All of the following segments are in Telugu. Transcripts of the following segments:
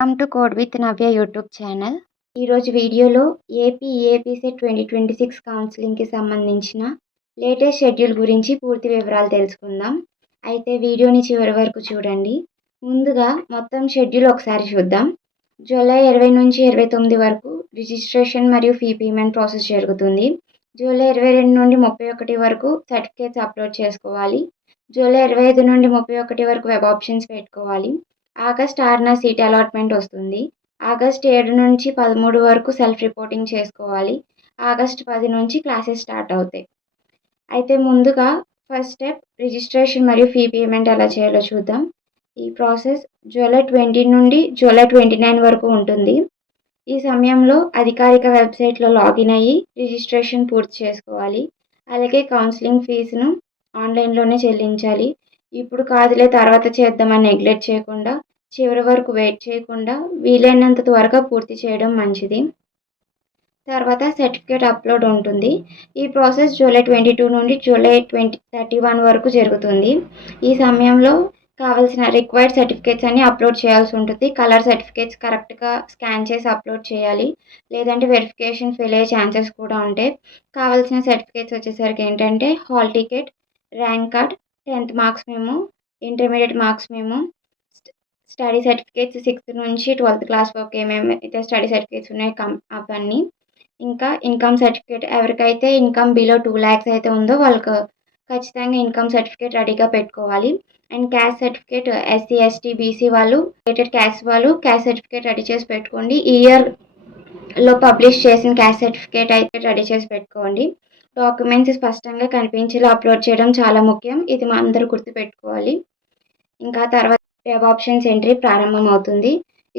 Welcome to code with Navya YouTube channel. ఈరోజు వీడియోలో ఏపీసెట్ 2026 కౌన్సిలింగ్కి సంబంధించిన లేటెస్ట్ షెడ్యూల్ గురించి పూర్తి వివరాలు తెలుసుకుందాం. అయితే వీడియోని చివరి వరకు చూడండి. ముందుగా మొత్తం షెడ్యూల్ ఒకసారి చూద్దాం. జూలై 20 నుంచి 29 వరకు రిజిస్ట్రేషన్ మరియు ఫీ పేమెంట్ ప్రాసెస్ జరుగుతుంది. జూలై 22 నుండి 31 వరకు సర్టిఫికేట్స్ అప్లోడ్ చేసుకోవాలి. జూలై 25 నుండి 31 వరకు వెబ్ ఆప్షన్స్ పెట్టుకోవాలి. ఆగస్ట్ 6న సీట్ అలాట్మెంట్ వస్తుంది. ఆగస్ట్ 7 నుంచి 13 వరకు సెల్ఫ్ రిపోర్టింగ్ చేసుకోవాలి. ఆగస్ట్ 10 నుంచి క్లాసెస్ స్టార్ట్ అవుతాయి. అయితే ముందుగా ఫస్ట్ స్టెప్ రిజిస్ట్రేషన్ మరియు ఫీ పేమెంట్ ఎలా చేయాలో చూద్దాం. ఈ ప్రాసెస్ జూలై 20 నుండి జూలై 29 వరకు ఉంటుంది. ఈ సమయంలో అధికారిక వెబ్సైట్లో లాగిన్ అయ్యి రిజిస్ట్రేషన్ పూర్తి చేసుకోవాలి. అలాగే కౌన్సిలింగ్ ఫీజును ఆన్లైన్లోనే చెల్లించాలి. ఇప్పుడు కాదులే తర్వాత చేద్దామని నెగ్లెక్ట్ చేయకుండా చివరి వరకు వెయిట్ చేయకుండా వీలైనంత త్వరగా పూర్తి చేయడం మంచిది. తర్వాత సర్టిఫికేట్ అప్లోడ్ ఉంటుంది. ఈ ప్రాసెస్ జూలై 22 నుండి జూలై 31 వరకు జరుగుతుంది. ఈ సమయంలో కావాల్సిన రిక్వైర్డ్ సర్టిఫికేట్స్ అన్ని అప్లోడ్ చేయాల్సి ఉంటుంది. కలర్ సర్టిఫికేట్స్ కరెక్ట్గా స్కాన్ చేసి అప్లోడ్ చేయాలి. లేదంటే వెరిఫికేషన్ ఫెయిల్ అయ్యే ఛాన్సెస్ కూడా ఉంటాయి. కావాల్సిన సర్టిఫికేట్స్ వచ్చేసరికి ఏంటంటే hall ticket, rank card, 10th marks memo, intermediate marks memo, study certificates 6th నుంచి 12th క్లాస్ వరకు ఏమేమి అయితే స్టడీ సర్టిఫికేట్స్ ఉన్నాయో అవన్నీ, ఇంకా ఇన్కమ్ సర్టిఫికేట్ ఎవరికైతే ఇన్కమ్ బిలో 2 lakhs అయితే ఉందో వాళ్ళకు ఖచ్చితంగా ఇన్కమ్ సర్టిఫికేట్ రెడీగా పెట్టుకోవాలి. And caste certificate SC, ST, BC వాళ్ళు, రిలేటెడ్ క్యాస్ట్ వాళ్ళు క్యాస్ట్ సర్టిఫికేట్ రెడీ చేసి పెట్టుకోండి. ఈ ఇయర్లో పబ్లిష్ చేసిన క్యాస్ట్ సర్టిఫికేట్ అయితే రెడీ చేసి పెట్టుకోండి. డాక్యుమెంట్స్ స్పష్టంగా కనిపించేలా అప్లోడ్ చేయడం చాలా ముఖ్యం. ఇది మా అందరూ గుర్తుపెట్టుకోవాలి. ఇంకా తర్వాత వెబ్ ఆప్షన్స్ ఎంట్రీ ప్రారంభం అవుతుంది.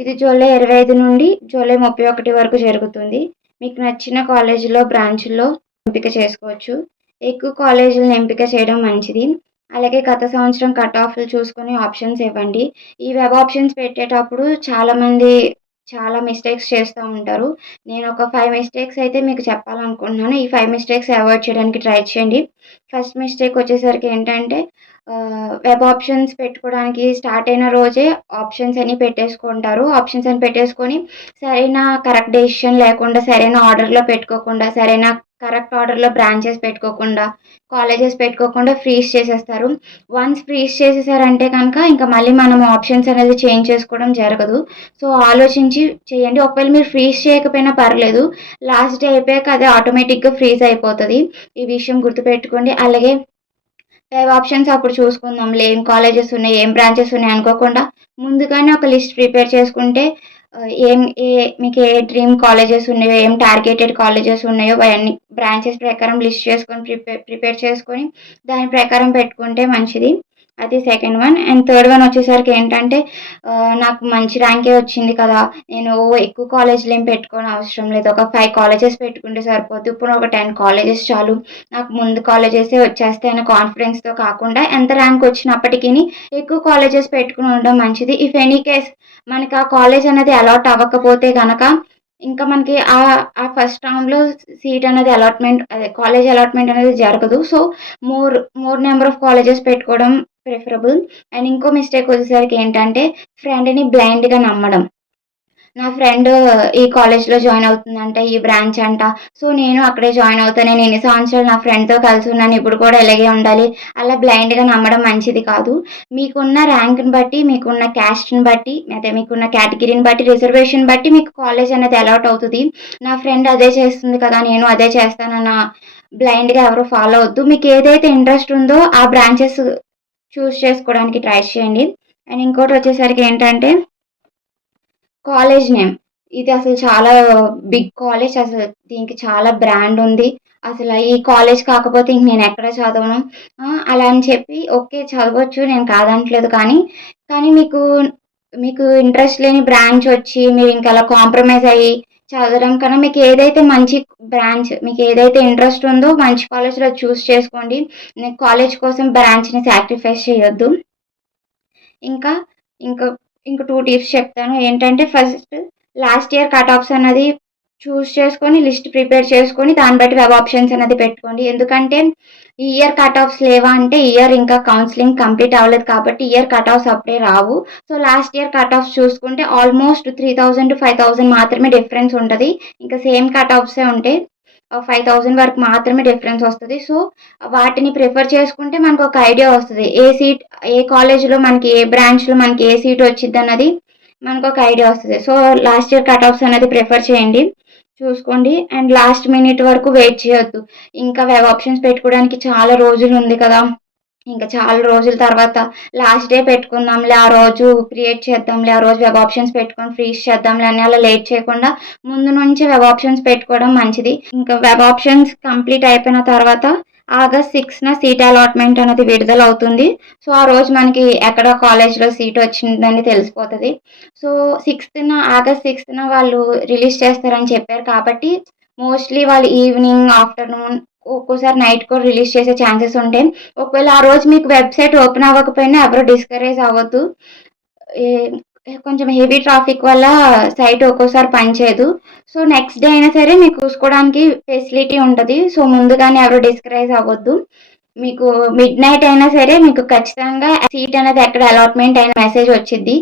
ఇది జూలై 25 నుండి జూలై 31 వరకు జరుగుతుంది. మీకు నచ్చిన కాలేజీలో బ్రాంచ్లో ఎంపిక చేసుకోవచ్చు. ఎక్కువ కాలేజీలను ఎంపిక చేయడం మంచిది. అలాగే గత సంవత్సరం కట్ ఆఫ్లు చూసుకొని ఆప్షన్స్ ఇవ్వండి. ఈ వెబ్ ఆప్షన్స్ పెట్టేటప్పుడు చాలామంది చాలా మిస్టేక్స్ చేస్తూ ఉంటారు. నేను ఒక 5 మిస్టేక్స్ అయితే మీకు చెప్పాలనుకుంటున్నాను. ఈ 5 మిస్టేక్స్ అవాయిడ్ చేయడానికి ట్రై చేయండి. ఫస్ట్ మిస్టేక్ వచ్చేసరికి ఏంటంటే వెబ్ ఆప్షన్స్ పెట్టుకోవడానికి స్టార్ట్ అయిన రోజే ఆప్షన్స్ అని పెట్టేసుకుంటారు. ఆప్షన్స్ అని పెట్టేసుకొని సరైన కరెక్ట్ డెసిషన్ లేకుండా, సరైన ఆర్డర్లో పెట్టుకోకుండా, సరైన కరెక్ట్ ఆర్డర్లో బ్రాంచెస్ పెట్టుకోకుండా, కాలేజెస్ పెట్టుకోకుండా ఫ్రీజ్ చేసేస్తారు. వన్స్ ఫ్రీజ్ చేసేసారంటే కనుక ఇంకా మళ్ళీ మనం ఆప్షన్స్ అనేది చేంజ్ చేసుకోవడం జరగదు. సో ఆలోచించి చేయండి. ఒకవేళ మీరు ఫ్రీజ్ చేయకపోయినా పర్లేదు, లాస్ట్ డే అయిపోయాక అది ఆటోమేటిక్గా ఫ్రీజ్ అయిపోతుంది. ఈ విషయం గుర్తుపెట్టుకోండి. అలాగే వెబ్ ఆప్షన్స్ అప్పుడు చూసుకుందాంలే, ఏం కాలేజెస్ ఉన్నాయి, ఏం బ్రాంచెస్ ఉన్నాయి అనుకోకుండా ముందుగానే ఒక లిస్ట్ ప్రిపేర్ చేసుకుంటే మీకు ఏ డ్రీమ్ కాలేజెస్ ఉన్నాయో, ఏం టార్గెటెడ్ కాలేజెస్ ఉన్నాయో అవన్నీ బ్రాంచెస్ ప్రకారం లిస్ట్ చేసుకొని ప్రిపేర్ చేసుకొని దాని ప్రకారం పెట్టుకుంటే మంచిది. అది second one. And third one వచ్చేసరికి ఏంటంటే నాకు మంచి ర్యాంకే వచ్చింది కదా, నేను ఎక్కువ కాలేజీలు ఏం పెట్టుకోని అవసరం లేదు, ఒక 5 కాలేజెస్ పెట్టుకుంటే సరిపోద్ది, ఇప్పుడు ఒక 10 కాలేజెస్ చాలు, నాకు ముందు కాలేజెసే వచ్చేస్తాయి అనే కాన్ఫిడెన్స్తో కాకుండా ఎంత ర్యాంక్ వచ్చినప్పటికీ ఎక్కువ కాలేజెస్ పెట్టుకుని ఉండడం మంచిది. ఇఫ్ ఎనీ కేస్ మనకి ఆ కాలేజ్ అనేది అలాట్ అవ్వకపోతే కనుక ఇంకా మనకి ఆ ఫస్ట్ రౌండ్లో సీట్ అనేది కాలేజ్ అలాట్మెంట్ అనేది జరగదు. So more number of colleges పెట్టుకోవడం ప్రిఫరబుల్. అండ్ ఇంకో మిస్టేక్ వచ్చేసరికి ఏంటంటే ఫ్రెండ్ని బ్లైండ్గా నమ్మడం. నా ఫ్రెండ్ ఈ కాలేజ్లో జాయిన్ అవుతుందంట, ఈ బ్రాంచ్ అంట, సో నేను అక్కడే జాయిన్ అవుతాను, నేను ఎన్ని సంవత్సరాలు నా ఫ్రెండ్తో కలిసి ఉన్నాను, ఇప్పుడు కూడా ఇలాగే ఉండాలి, అలా బ్లైండ్గా నమ్మడం మంచిది కాదు. మీకున్న ర్యాంక్ని బట్టి, మీకున్న క్యాస్ట్ని బట్టి, అదే మీకున్న కేటగిరీని బట్టి, రిజర్వేషన్ బట్టి మీకు కాలేజ్ అనేది అలాట్ అవుతుంది. నా ఫ్రెండ్ అదే చేస్తుంది కదా, నేను అదే చేస్తానన్న బ్లైండ్గా ఎవరు ఫాలో అవద్దు. మీకు ఏదైతే ఇంట్రెస్ట్ ఉందో ఆ బ్రాంచెస్ చూస్ చేసుకోవడానికి ట్రై చేయండి. అండ్ ఇంకోటి వచ్చేసరికి ఏంటంటే కాలేజ్ నేమ్. ఇది అసలు చాలా బిగ్ కాలేజ్, అసలు దీనికి చాలా బ్రాండ్ ఉంది, అసలు ఈ కాలేజ్ కాకపోతే ఇంక నేను ఎక్కడ చదవను అలా అని చెప్పి ఓకే చదవచ్చు, నేను కాదనట్లేదు. కానీ మీకు ఇంట్రెస్ట్ లేని బ్రాంచ్ వచ్చి మీరు ఇంకా అలా కాంప్రమైజ్ అయ్యి చదవడం కన్నా మీకు ఏదైతే మంచి బ్రాంచ్, మీకు ఏదైతే ఇంట్రెస్ట్ ఉందో మంచి కాలేజ్లో చూస్ చేసుకోండి. కాలేజ్ కోసం బ్రాంచ్ని సాక్రిఫైస్ చేయొద్దు. ఇంకా ఇంకో 2 టిప్స్ చెప్తాను. ఏంటంటే first last year cut offs అన్నది చూస్ చేసుకొని లిస్ట్ ప్రిపేర్ చేసుకొని దాన్ని బట్టి వెబ్ ఆప్షన్స్ అనేది పెట్టుకోండి. ఎందుకంటే ఈ ఇయర్ కట్ ఆఫ్స్ లేవా అంటే ఇయర్ ఇంకా కౌన్సిలింగ్ కంప్లీట్ అవ్వలేదు కాబట్టి ఇయర్ కట్ ఆఫ్స్ అప్పుడే రావు. So last year cut offs చూసుకుంటే ఆల్మోస్ట్ 3000-5000 మాత్రమే డిఫరెన్స్ ఉంటది. ఇంకా సేమ్ కట్ ఆఫ్సే ఉంటాయి. 5000 వరకు మాత్రమే డిఫరెన్స్ వస్తది. సో వాటిని ప్రిఫర్ చేసుకుంటే మనకు ఒక ఐడియా వస్తది. ఏ కాలేజ్‌లో మనకి ఏ బ్రాంచ్‌లో మనకి ఏ సీట్ వచ్చిద్దన్నది మనకొక ఐడియా వస్తది. So last year cut offs అనేది ప్రిఫర్ చేయండి. చూసుకోండి. అండ్ లాస్ట్ మినిట్ వరకు వెయిట్ చేయొద్దు. ఇంకా వెబ్ ఆప్షన్స్ పెట్టుకోవడానికి చాలా రోజులుంది కదా! ఇంకా చాలా రోజుల తర్వాత లాస్ట్ డే పెట్టుకుందాంలే, ఆ రోజు క్రియేట్ చేద్దాంలే, ఆ రోజు వెబ్ ఆప్షన్స్ పెట్టుకొని ఫ్రీజ్ చేద్దాంలే అని అలా లేట్ చేయకుండా ముందు నుంచే వెబ్ ఆప్షన్స్ పెట్టుకోవడం మంచిది. ఇంకా వెబ్ ఆప్షన్స్ కంప్లీట్ అయిపోయిన తర్వాత ఆగస్ట్ 6న సీట్ అలాట్మెంట్ అనేది విడుదలవుతుంది. సో ఆ రోజు మనకి ఎక్కడ కాలేజ్‌లో సీట్ వచ్చిందని తెలిసిపోతది. సో ఆగస్ట్ 6న వాళ్ళు రిలీజ్ చేస్తారని చెప్పారు కాబట్టి మోస్ట్‌లీ వాళ్ళు ఈవినింగ్, ఆఫ్టర్‌నూన్, ఒక్కోసారి నైట్ కూడా రిలీజ్ చేసే ఛాన్సెస్ ఉంటాయి. ఒకవేళ ఆ రోజు మీకు వెబ్‌సైట్ ఓపెన్ అవ్వకపోయినా ఎవరు డిస్కరేజ్ అవ్వద్దు. ఏ కొంచెం హెవీ ట్రాఫిక్ వల్ల సైట్ ఒక్కోసారి పనిచేయదు. సో నెక్స్ట్ డే అయినా సరే మీకు చూసుకోవడానికి ఫెసిలిటీ ఉంటది. సో ముందుగానే ఎవరు డిస్కరేజ్ అవ్వద్దు. మీకు మిడ్‌నైట్ అయినా సరే మీకు ఖచ్చితంగా సీట్ అనేది ఎక్కడ అలాట్‌మెంట్ అయిన మెసేజ్ వచ్చిద్ది.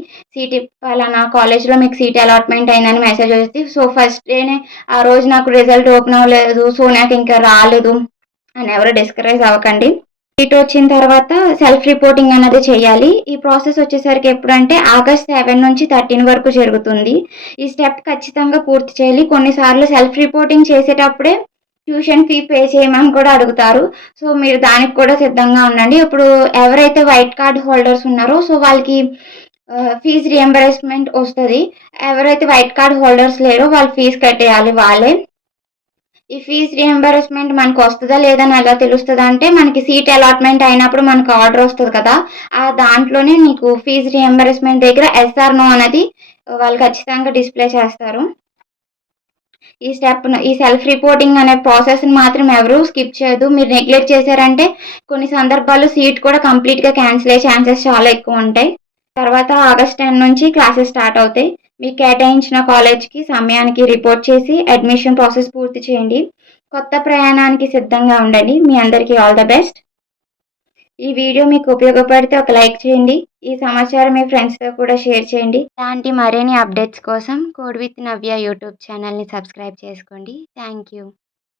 పలానా కాలేజ్‌లో మీకు సీట్ అలాట్‌మెంట్ అయిందని మెసేజ్ వచ్చిద్ది. సో ఫస్ట్ డేనే ఆ రోజు నాకు రిజల్ట్ ఓపెన్ అవ్వలేదు. సో నాకింకా రాలేదు అని ఎవరు డిస్కరేజ్ అవ్వకండి. సీట్ వచ్చిన తర్వాత సెల్ఫ్ రిపోర్టింగ్ అనేది చేయాలి. ఈ ప్రాసెస్ వచ్చేసరికి ఎప్పుడంటే ఆగస్ట్ 7 నుంచి 13 వరకు జరుగుతుంది. ఈ స్టెప్ ఖచ్చితంగా పూర్తి చేయాలి. కొన్నిసార్లు సెల్ఫ్ రిపోర్టింగ్ చేసేటప్పుడే ట్యూషన్ ఫీ పే చేయమని కూడా అడుగుతారు. సో మీరు దానికి కూడా సిద్ధంగా ఉండండి. ఇప్పుడు ఎవరైతే వైట్ కార్డ్ హోల్డర్స్ ఉన్నారో సో వాళ్ళకి ఫీజ్ రియంబర్స్‌మెంట్ వస్తది. ఎవరైతే వైట్ కార్డ్ హోల్డర్స్ లేరో వాళ్ళు ఫీజ్ కట్టేయాలి వాళ్ళే. ఈ ఫీజ్ రియంబర్స్‌మెంట్ మనకొస్తదా లేదా అని ఎలా తెలుస్తదంటే, మనకి సీట్ అలాట్‌మెంట్ అయినప్పుడు మనకు ఆర్డర్ వస్తది కదా! దాంట్లోనే మీకు ఫీజ్ రియంబర్స్‌మెంట్ దగ్గర యెస్ ఆర్ నో అనేది వాళ్ళు ఖచ్చితంగా డిస్‌ప్లే చేస్తారు. ఈ సెల్ఫ్ రిపోర్టింగ్ అనే ప్రాసెస్‌ని మాత్రం ఎవరు స్కిప్ చేయొద్దు. మీరు నెగ్లెక్ట్ చేశారంటే కొన్ని సందర్భాల్లో సీట్ కూడా కంప్లీట్‌గా క్యాన్సిల్ అయ్యే ఛాన్సెస్ చాలా ఎక్కువుంటాయి. తర్వాత ఆగస్ట్ 10 నుంచి క్లాసెస్ స్టార్ట్ అవుతాయి. మీకు కేటాయించిన కాలేజ్‌కి సమయానికి రిపోర్ట్ చేసి అడ్మిషన్ ప్రాసెస్ పూర్తి చేయండి. కొత్త ప్రయాణానికి సిద్ధంగా ఉండండి. మీ అందరికీ ఆల్ ద బెస్ట్. ఈ వీడియో మీకు ఉపయోగపడితే ఒక లైక్ చేయండి. ఈ సమాచారం మీ ఫ్రెండ్స్‌తో కూడా షేర్ చేయండి. ఇలాంటి మరిన్ని అప్డేట్స్ కోసం కోడ్ విత్ నవ్య యూట్యూబ్ ఛానల్‌ని సబ్స్క్రైబ్ చేసుకోండి. Thank you.